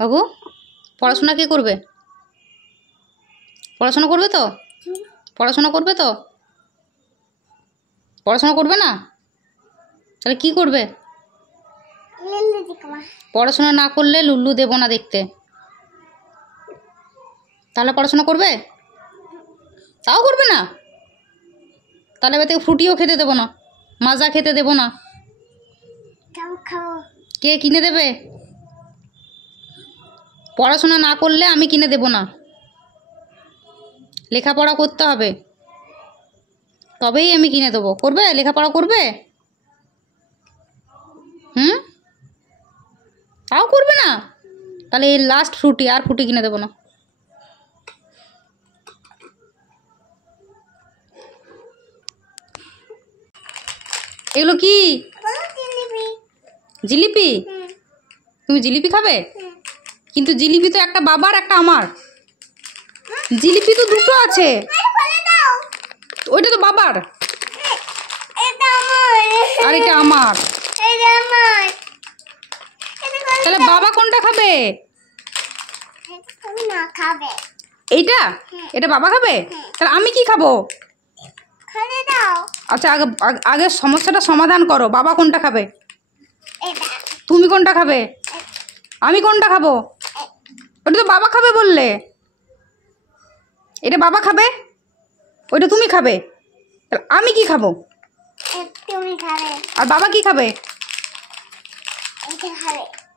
বাবু পড়াশোনা কে করবে? পড়াশোনা করবে তো? পড়াশোনা করবে তো? পড়াশোনা করবে না? তাহলে কি করবে? পড়াশোনা না করলে লুল্লু দেব না দেখতে। তাহলে পড়াশোনা করবে? তাও করবে না? তাহলে এবার থেকে ফ্রুটিও খেতে দেবো না, মাজা খেতে দেবো না। কে কিনে দেবে? পড়াশোনা না করলে আমি কিনে দেব না। লেখাপড়া করতে হবে, তবেই আমি কিনে দেবো। করবে? লেখাপড়া করবে? তাও করবে না? তাহলে এই লাস্ট ফ্রুটি, আর ফ্রুটি কিনে দেবো না। এগুলো কি? জিলিপি? তুমি জিলিপি খাবে? কিন্তু জিলিপি তো একটা বাবার, একটা আমার। জিলিপি তো দুটো আছে। ওইটা তো বাবার আর এটা আমার। তাহলে বাবা কোনটা খাবে? এইটা? এটা বাবা খাবে? তাহলে আমি কি খাবো? আচ্ছা আগে আগে সমস্যাটা সমাধান করো। বাবা কোনটা খাবে? তুমি কোনটা খাবে? আমি কোনটা খাবো? ওটা তো বাবা খাবে বললে। এটা বাবা খাবে, ওইটা তুমি খাবে। তাহলে আমি কি খাবো? আর বাবা কি খাবে?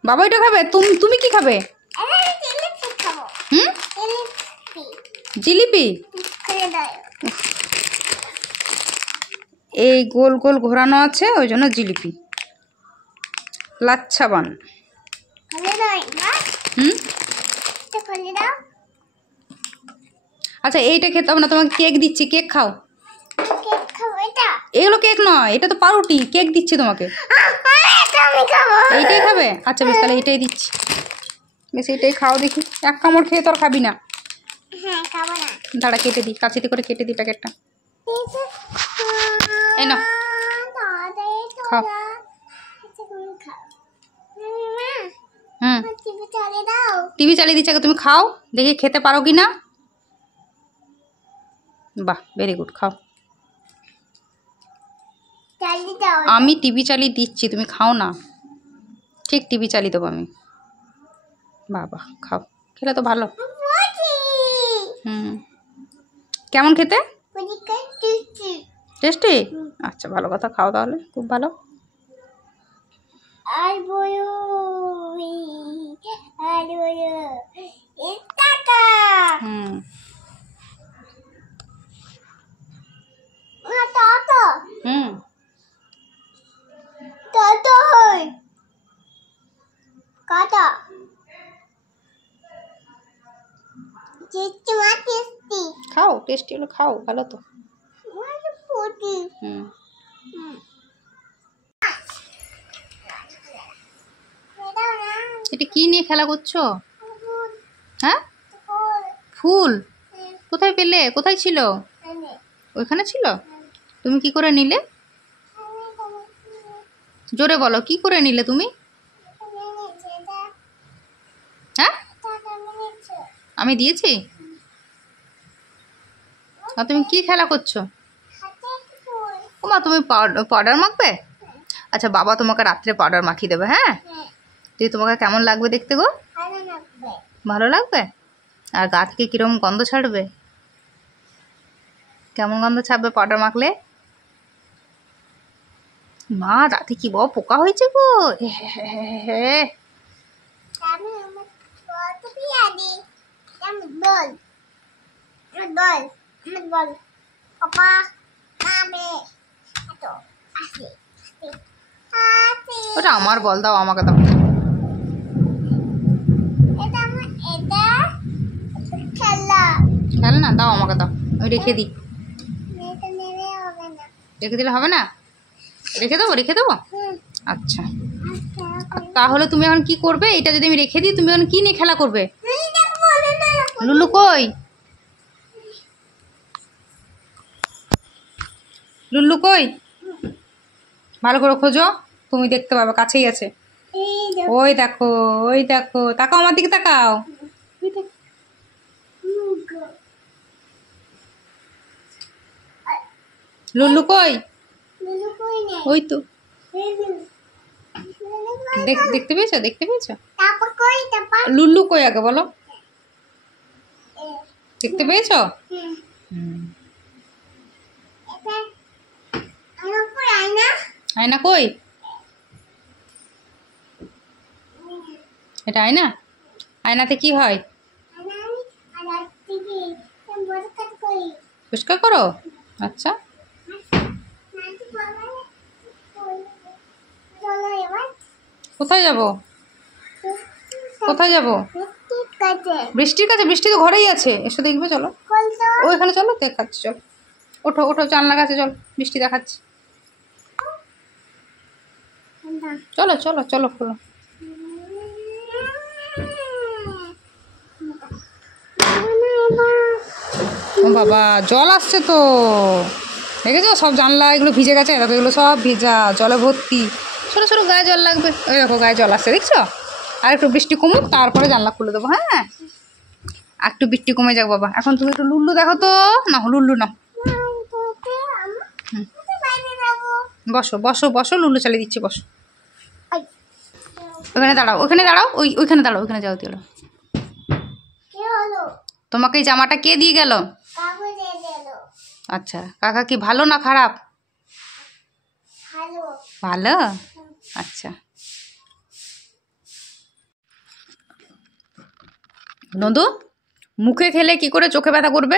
বাবা এটা খাবে। তুমি কি খাবে? জিলিপি? এই গোল গোল ঘোরানো আছে, ওই জন্য জিলিপি। লাচ্ছা বান। আচ্ছা এইটা খেতে হবে না, তোমাকে কেক দিচ্ছি, কেক খাও। এগুলো কেক নয়, এটা তো পাউরুটি। কেক দিচ্ছি তোমাকে। এইটাই খাবে? আচ্ছা বেশ, তাহলে এইটাই দিচ্ছি। বেশ এইটাই খাও দেখি। এক কামড় খেয়ে তো আর খাবি না। দাঁড়া কেটে দিই, কাচিতে করে কেটে দিই প্যাকেটটা। এই নাও খাও। টিভি চালিয়ে দিচ্ছি, আগে তুমি খাও দেখি খেতে পারো কি না। বাহ, ভেরি গুড, খাও। আমি টিভি চালিয়ে দিচ্ছি, তুমি খাও না। ঠিক টিভি চালিয়ে দেবো আমি। বাবা খাও, খেলে তো ভালো। কেমন খেতে? টেস্টি? আচ্ছা ভালো কথা, খাও তাহলে, খুব ভালো। খাও, টেস্টি হলো, খাও, ভালো তো। এটা কি নিয়ে খেলা করছো? হ্যাঁ, ফুল? কোথায় পেলে? কোথায় ছিল? ওইখানে ছিল। তুমি কি করে নিলে? জোরে বলো, কি করে নিলে তুমি? হ্যাঁ, আমি দিয়েছি। আর তুমি কি খেলা করছো? ওমা, তুমি পাউডার মাখবে? আচ্ছা বাবা তোমাকে রাত্রে পাউডার মাখিয়ে দেবে। হ্যাঁ, তুই তোমাকে কেমন লাগবে দেখতে গো? ভালো লাগবে। আর গা থেকে কিরকম গন্ধ ছাড়বে? কেমন গন্ধ ছাড়বে পাউডার মাখলে? মা, দাঁতে কি বড় পোকা হয়েছে গো। ওটা আমার বল, দাও আমাকে দাও। খেলনা দাও আমাকে দাও, আমি রেখে দিই। রেখে দিলে হবে না? রেখে দেবো, রেখে দেবো। আচ্ছা, তাহলে তুমি এখন কি করবে? এটা যদি আমি রেখে দিই, তুমি এখন কি নিয়ে খেলা করবে? লুলু কই? লুল্লু কই? ভালো করে খোঁজো, তুমি দেখতে পাবে, কাছেই আছে। ওই দেখো, ওই দেখো, তাকাও আমার দিকে, তাকাও। লুল্লু কই? ওই তো, দেখতে পেয়েছো, দেখতে পেয়েছো? লুল্লু কই আগে বলো, দেখতে পেয়েছো? আয়না কই? এটা আয়না? আয়নাতে কি হয়? পরিষ্কার করো? আচ্ছা, কোথায় যাব? কোথায় যাব? বৃষ্টির কাছে? বৃষ্টি তো ঘরেই আছে, এসো দেখবে, চলো ওইখানে, চলো দেখাচ্ছি, চলো ওঠো ওঠো, জানলা কাছে চলো, বৃষ্টি দেখাচ্ছি, চলো চলো চলো, খোলো। ও বাবা, জল আসছে তো, দেখেছো সব জানলা এগুলো ভিজে গেছে, দেখো এগুলো সব ভিজা, জলে ভর্তি, ছোটো ছোটো গায়ে জল লাগবে, ওই দেখো গায়ে জল আসছে, দেখছো? আর একটু বৃষ্টি কমুক, তারপরে জানলা খুলে দেবো, হ্যাঁ? একটু বৃষ্টি কমে যাক বাবা, এখন তুমি একটু লুল্লু দেখো তো, না লুল্লু না, বসো বসো বসো, লুল্লু চালিয়ে দিচ্ছি, বসো, ওখানে দাঁড়াও, ওখানে দাঁড়াও, ওইখানে দাঁড়াও, ওইখানে যাও, দিও। তোমাকে এই জামাটা কে দিয়ে গেল? আচ্ছা, কাকা কি ভালো না খারাপ? ভালো, আচ্ছা। নন্দু, মুখে খেলে কি করে চোখে ব্যথা করবে?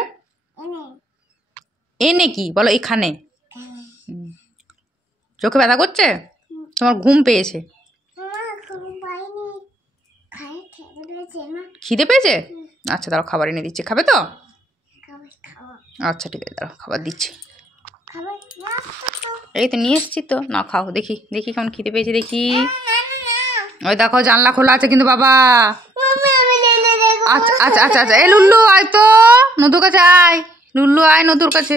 এনে কি বলো, এখানে চোখে ব্যথা করছে? তোমার ঘুম পেয়েছে? খিদে পেয়েছে? আচ্ছা দাঁড়াও, খাবার এনে দিচ্ছি, খাবে তো? আচ্ছা ঠিক আছে, দাঁড়াও খাবার দিচ্ছি, এই তো নিয়ে এসছি তো, না খাও, দেখি দেখি কেমন খিদে পেয়েছে, দেখি। ওই দেখো জানলা খোলা আছে কিন্তু বাবা। আচ্ছা আচ্ছা আচ্ছা আচ্ছা, এই লুল্লু আয় তো, নদুর কাছে আয়, লুল্লু আয় নদুর কাছে,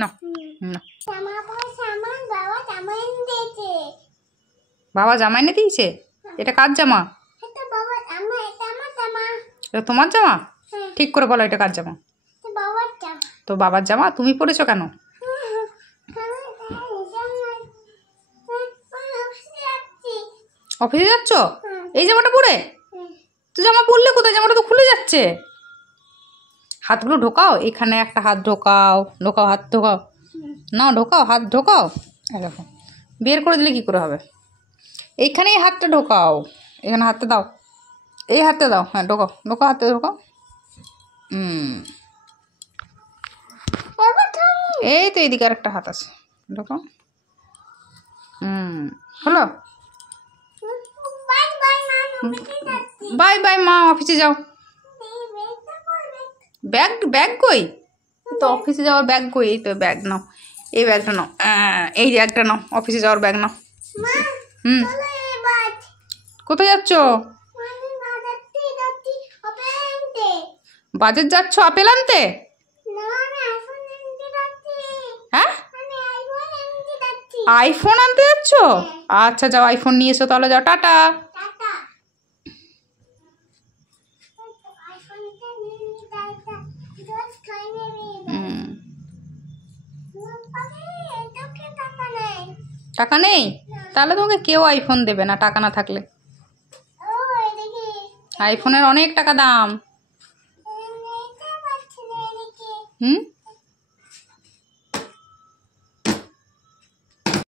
না না, বাবা জামা এনে দিয়েছে? এটা কার জামা? এটা তোমার জামা? ঠিক করে বলো, এটা কার জামা? তো বাবার জামা, তুমি পরেছো কেন? অফিসে যাচ্ছ এই জামাটা পরে? তো জামা পরলে কোথায়, জামাটা তো খুলে যাচ্ছে। হাতগুলো ঢোকাও, এখানে একটা হাত ঢোকাও, ঢোকাও হাত ঢোকাও, না ঢোকাও, হাত ঢোকাও, এরকম বের করে দিলে কি করে হবে? এইখানেই হাতটা ঢোকাও, এখানে হাতটা দাও, এই হাতটা দাও, হ্যাঁ ঢোকাও ঢোকাও, হাতটা ঢোকাও, এই তো এইদিকে আরেকটা হাত আছে, ঢোকাও, হলো। বাই বাই মা, অফিসে যাও। ব্যাগ, ব্যাগ কই? তো অফিসে যাওয়ার ব্যাগ কই? এই তো ব্যাগ নাও, এই ব্যাগটা নাও, এই ব্যাগটা নাও, অফিসে যাওয়ার ব্যাগ নাও। কোথায় যাচ্ছ? বাজার যাচ্ছ আপেল আনতে? হ্যাঁ, আইফোন আনতে যাচ্ছ? আচ্ছা যাও, আইফোন নিয়ে এসো তাহলে, যাও, টাটা। টাকা নেই? তাহলে তোমাকে কেউ আইফোন দেবে না টাকা না থাকলে, আইফোনের অনেক টাকা দাম।